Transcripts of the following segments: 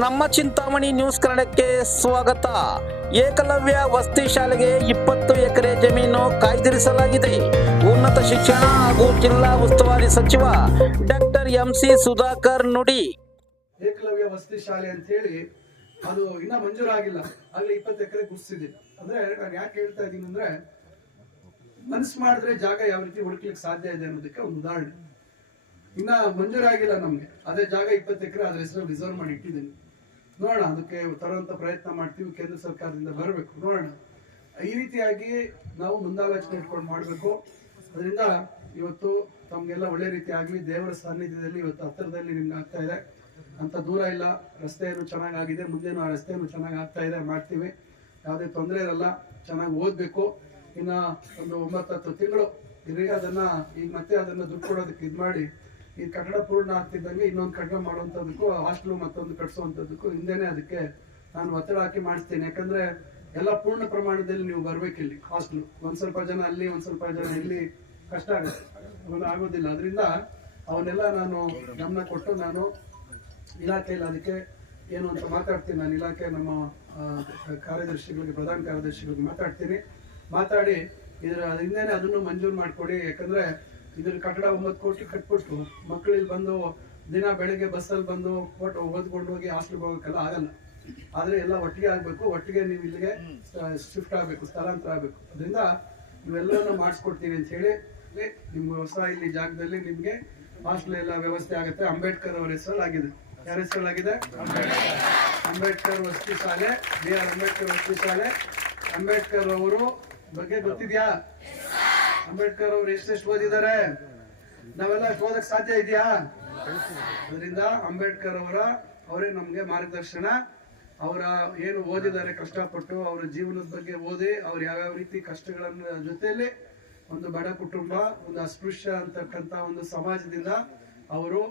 ನಮ್ಮ ಚಿಂತಾಮಣಿ ನ್ಯೂಸ್ ಕನ್ನಡಕ್ಕೆ ಸ್ವಾಗತ. ಏಕಲವ್ಯ ವಸತಿ ಶಾಲೆಗೆ ಇಪ್ಪತ್ತು ಎಕರೆ ಜಮೀನು ಕಾಯ್ದಿರಿಸಲಾಗಿದೆ. ಉನ್ನತ ಶಿಕ್ಷಣ ಹಾಗೂ ಜಿಲ್ಲಾ ಉಸ್ತುವಾರಿ ಸಚಿವ ಡಾಕ್ಟರ್ ಎಂಸಿ ಸುಧಾಕರ್ ನುಡಿ. ಏಕಲವ್ಯ ವಸತಿ ಶಾಲೆ ಅಂತ ಹೇಳಿ ಅದು ಇನ್ನ ಮಂಜೂರಾಗಿಲ್ಲ. ಅಲ್ಲಿ ಇಪ್ಪತ್ತು ಎಕರೆ ಗುರ್ಸಿದ್ದೀನಿ ಅಂದ್ರೆ ನಾನು ಯಾಕೆ ಹೇಳ್ತಾ ಇದ್ದೀನಿ ಅಂದ್ರೆ ಮನ್ಸು ಮಾಡಿದ್ರೆ ಜಾಗ ಯಾವ ರೀತಿ ಹುಡುಕ್ಲಿಕ್ಕೆ ಸಾಧ್ಯ ಇದೆ ಅನ್ನೋದಕ್ಕೆ ಒಂದು ಉದಾಹರಣೆ. ಇನ್ನ ಮಂಜೂರಾಗಿಲ್ಲ ನಮ್ಗೆ. ಅದೇ ಜಾಗ ಇಪ್ಪತ್ತು ಎಕರೆ ಅದ್ರ ಹೆಸರು ರಿಸರ್ವ್ ಮಾಡಿ ಇಟ್ಟಿದ್ದೀನಿ. ನೋಡೋಣ, ಅದಕ್ಕೆ ತರುವಂತ ಪ್ರಯತ್ನ ಮಾಡ್ತೀವಿ, ಕೇಂದ್ರ ಸರ್ಕಾರದಿಂದ ಬರಬೇಕು. ನೋಡೋಣ. ಈ ರೀತಿಯಾಗಿ ನಾವು ಮುಂದಾಲೋಚನೆ ಇಟ್ಕೊಂಡು ಮಾಡಬೇಕು. ಅದರಿಂದ ಇವತ್ತು ತಮಗೆಲ್ಲ ಒಳ್ಳೆ ರೀತಿ ಆಗಲಿ, ದೇವರ ಸಾನ್ನಿಧ್ಯದಲ್ಲಿ ಇವತ್ತು ಹತ್ತಿರದಲ್ಲಿ ನಿಮ್ಗೆ ಆಗ್ತಾ ಇದೆ. ಅಂತ ದೂರ ಇಲ್ಲ. ರಸ್ತೆಯನ್ನು ಚೆನ್ನಾಗಿ ಆಗಿದೆ ಮುಂದೇನು ಆ ರಸ್ತೆಯನ್ನು ಚೆನ್ನಾಗಿ ಆಗ್ತಾ ಇದೆ ಮಾಡ್ತೀವಿ. ಯಾವುದೇ ತೊಂದರೆ ಇರಲ್ಲ. ಚೆನ್ನಾಗಿ ಓದಬೇಕು. ಇನ್ನು ಒಂದು ಒಂಬತ್ತು ಹತ್ತು ತಿಂಗಳು ಇರಿ ಅದನ್ನು ಈಗ ಮತ್ತೆ ಅದನ್ನು ದುಡ್ಡು ಕೊಡೋದಕ್ಕೆ ಇದು ಮಾಡಿ ಈ ಕಟ್ಟಡ ಪೂರ್ಣ ಆಗ್ತಿದ್ದಂಗೆ ಇನ್ನೊಂದು ಕಟ್ಟಡ ಮಾಡುವಂಥದ್ದಕ್ಕೂ, ಹಾಸ್ಟೆಲ್ ಮತ್ತೊಂದು ಕಟ್ಸುವಂಥದ್ದಕ್ಕೂ ಹಿಂದೆನೆ ಅದಕ್ಕೆ ನಾನು ಒತ್ತಡ ಹಾಕಿ ಮಾಡಿಸ್ತೀನಿ. ಯಾಕಂದ್ರೆ ಎಲ್ಲ ಪೂರ್ಣ ಪ್ರಮಾಣದಲ್ಲಿ ನೀವು ಬರ್ಬೇಕಿಲ್ಲಿ ಹಾಸ್ಟೆಲ್. ಒಂದ್ ಸ್ವಲ್ಪ ಜನ ಅಲ್ಲಿ, ಒಂದ್ ಸ್ವಲ್ಪ ಜನ ಇಲ್ಲಿ ಕಷ್ಟ ಆಗುತ್ತೆ. ಆಗೋದಿಲ್ಲ. ಅದರಿಂದ ಅವನ್ನೆಲ್ಲ ನಾನು ಗಮನ ಕೊಟ್ಟು ನಾನು ಇಲಾಖೆಯಲ್ಲಿ ಅದಕ್ಕೆ ಏನು ಅಂತ ಮಾತಾಡ್ತೀನಿ. ನಾನು ಇಲಾಖೆ ನಮ್ಮ ಕಾರ್ಯದರ್ಶಿಗಳಿಗೆ, ಪ್ರಧಾನ ಕಾರ್ಯದರ್ಶಿಗಳಿಗೆ ಮಾತಾಡ್ತೀನಿ. ಮಾತಾಡಿ ಇದರ ಹಿಂದೆನೆ ಅದನ್ನು ಮಂಜೂರು ಮಾಡಿಕೊಡಿ. ಯಾಕಂದ್ರೆ ಇದ್ರ ಕಟ್ಟಡ ಒಂಬತ್ತು ಕೋಟಿ ಕಟ್ಬಿಟ್ಟು ಮಕ್ಕಳು ಇಲ್ಲಿ ಬಂದು ದಿನ ಬೆಳಗ್ಗೆ ಬಸ್ಸಲ್ಲಿ ಬಂದು ಫೋಟೋ ಓದ್ಕೊಂಡು ಹೋಗಿ ಹಾಸ್ಟೆಲ್ಗೆ ಹೋಗೋಕ್ಕೆಲ್ಲ ಆಗಲ್ಲ. ಆದರೆ ಎಲ್ಲ ಒಟ್ಟಿಗೆ ಆಗಬೇಕು ಒಟ್ಟಿಗೆ ನೀವು ಇಲ್ಲಿಗೆ ಶಿಫ್ಟ್ ಆಗಬೇಕು ಸ್ಥಳಾಂತರ ಆಗಬೇಕು. ಅದರಿಂದ ಇವೆಲ್ಲವನ್ನು ಮಾಡಿಸ್ಕೊಡ್ತೀವಿ ಅಂತ ಹೇಳಿ ನಿಮ್ಮ ಹೊಸ ಇಲ್ಲಿ ಜಾಗದಲ್ಲಿ ನಿಮಗೆ ಹಾಸ್ಟೆಲ್ ಎಲ್ಲ ವ್ಯವಸ್ಥೆ ಆಗುತ್ತೆ. ಅಂಬೇಡ್ಕರ್ ಅವರ ಹೆಸರಲ್ಲಿ ಆಗಿದೆ ಯಾರ ಹೆಸರಲ್ಲಾಗಿದೆ? ಅಂಬೇಡ್ಕರ್ ವಸತಿ ಶಾಲೆ ಬಿ ಆರ್ ಅಂಬೇಡ್ಕರ್ ವಸತಿ ಶಾಲೆ. ಅಂಬೇಡ್ಕರ್ ಅವರು ಬಗ್ಗೆ ಗೊತ್ತಿದ್ಯಾ? ಅಂಬೇಡ್ಕರ್ ಅವರು ಎಷ್ಟೆಷ್ಟು ಓದಿದ್ದಾರೆ? ನಾವೆಲ್ಲ ಅಷ್ಟು ಓದಕ್ ಸಾಧ್ಯ ಇದೆಯಾ? ಅದರಿಂದ ಅಂಬೇಡ್ಕರ್ ಅವರ, ಅವರೇ ನಮ್ಗೆ ಮಾರ್ಗದರ್ಶನ. ಅವರ ಏನು ಓದಿದ್ದಾರೆ ಕಷ್ಟಪಟ್ಟು, ಅವರ ಜೀವನದ ಬಗ್ಗೆ ಓದಿ, ಅವ್ರು ಯಾವ್ಯಾವ ರೀತಿ ಕಷ್ಟಗಳನ್ನ ಜೊತೆಯಲ್ಲಿ ಒಂದು ಬಡ ಕುಟುಂಬ, ಒಂದು ಅಸ್ಪೃಶ್ಯ ಅಂತಕ್ಕಂತ ಒಂದು ಸಮಾಜದಿಂದ ಅವರು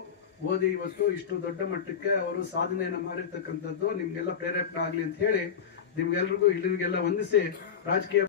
ಓದಿ ಇವತ್ತು ಇಷ್ಟು ದೊಡ್ಡ ಮಟ್ಟಕ್ಕೆ ಅವರು ಸಾಧನೆಯನ್ನು ಮಾಡಿರ್ತಕ್ಕಂಥದ್ದು. ನಿಮ್ಗೆಲ್ಲ ಪ್ರೇರೇಪಣೆ ಆಗ್ಲಿ ಅಂತ ಹೇಳಿ ನಿಮ್ಗೆಲ್ರಿಗೂ, ಇಲ್ಲಿಗೆಲ್ಲ ವಂದಿಸಿ ರಾಜಕೀಯ